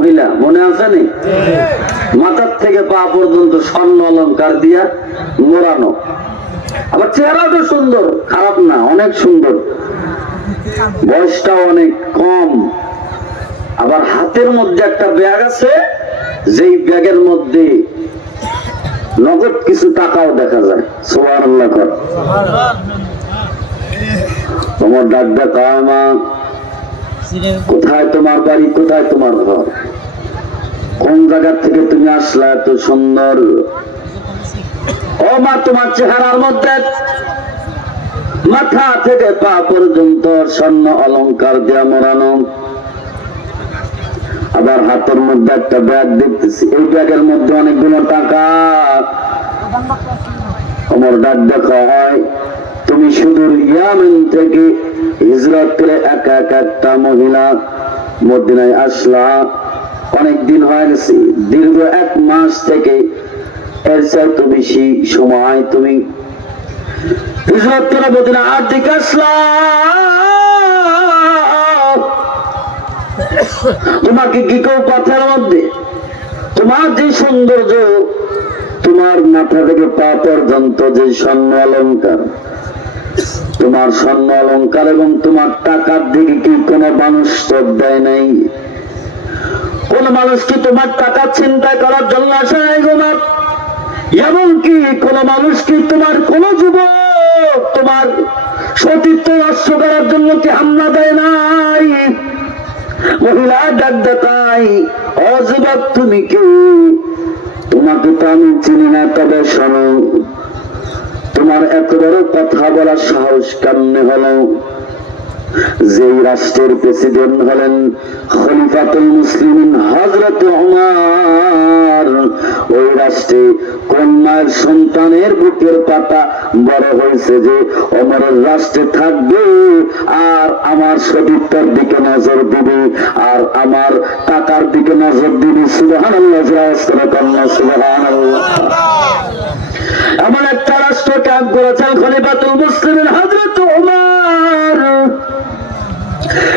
মহিলা মনে আছে নি? মাথার থেকে পা পর্যন্ত স্বর্ণ অলংকার দিয়া মোড়ানো, আবার চেহারাটা সুন্দর, খারাপ না, অনেক সুন্দর, বয়সটাও অনেক কম। আবার হাতের মধ্যে একটা ব্যাগ আছে, যেই ব্যাগের মধ্যে নগদ কিছু টাকাও দেখা যায়। সুবহানাল্লাহ। তোমার ডাক ডাকা মা, কোথায় তোমার বাড়ি, কোথায় তোমার ঘর, কোন জায়গা থেকে তুমি আসলা এত সুন্দর? ও মা, তোমার চেহারার মধ্যে মাথা থেকে পা পর্যন্ত স্বর্ণ অলংকার দিয়ে মোড়ানো। আবার হাতের মধ্যে একটা ব্যাগ দেখতেছি, এই ব্যাগের মধ্যে অনেকগুলো টাকা। আমার ডাক দেখা হয়, তুমি সুদূর ইয়ামেন থেকে হিজরত করে একা একা একটা মহিলা মদিনায় আসলা। অনেক দিন হয়ে গেছে, দীর্ঘ 1 মাস থেকে এর চাইতে বেশি সময় তুমি হিজরত করে মদিনা দিকে আসলা। তোমাকে কি কেউ পথের মধ্যে, তোমার যে সৌন্দর্য, তোমার মাথা থেকে পা পর্যন্ত যে স্বর্ণ অলংকার, তোমার স্বর্ণ অলংকার এবং তোমার টাকার দিকে কি কোনো মানুষ চোখ দেয় নাই? কোন মানুষ কি তোমার টাকা চিন্তা করার জন্য আসে নাই গো মা? এমনকি কোন মানুষ কি তোমার কোন যুবক তোমার সতীত্ব নষ্ট করার জন্য কি হামলা দেয় নাই? মহিলা ডাক দেখাই, ও যুবক তুমি কি? তোমাকে তো আমি চিনি না, তবে শোনো, তোমার এত বড় কথা বলার সাহস কেমনে হলো? যেই রাষ্ট্রের প্রেসিডেন্ট হলেন খলিফাতুল মুসলিমিন হযরত ওমর, ওই রাষ্ট্রে কোন মায়ের সন্তানের বুকের পাতা বড় হয়েছে যে ওমরের রাষ্ট্রে থাকবে আর আমার সতীত্বের দিকে নজর দিবে আর আমার টাকার দিকে নজর দিবে? সুবহানাল্লাহ, সুবহানাল্লাহ। এমন একটা রাষ্ট্র কায়েম করেছেন খলিফাতুল মুসলিমিন হযরত ওমর।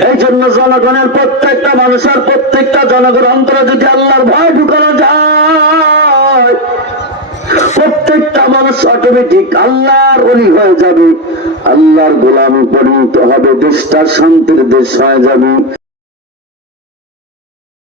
এই জন্য জনগণের প্রত্যেকটা মানুষের, প্রত্যেকটা জনগণ অন্তরে যদি আল্লাহর ভয় ঢুকানো যায়, প্রত্যেকটা মানুষ অটোমেটিক আল্লাহর ওলি হয়ে যাবে, আল্লাহর গোলামে পরিণত হবে, দেশটা শান্তির দেশ হয়ে যাবে।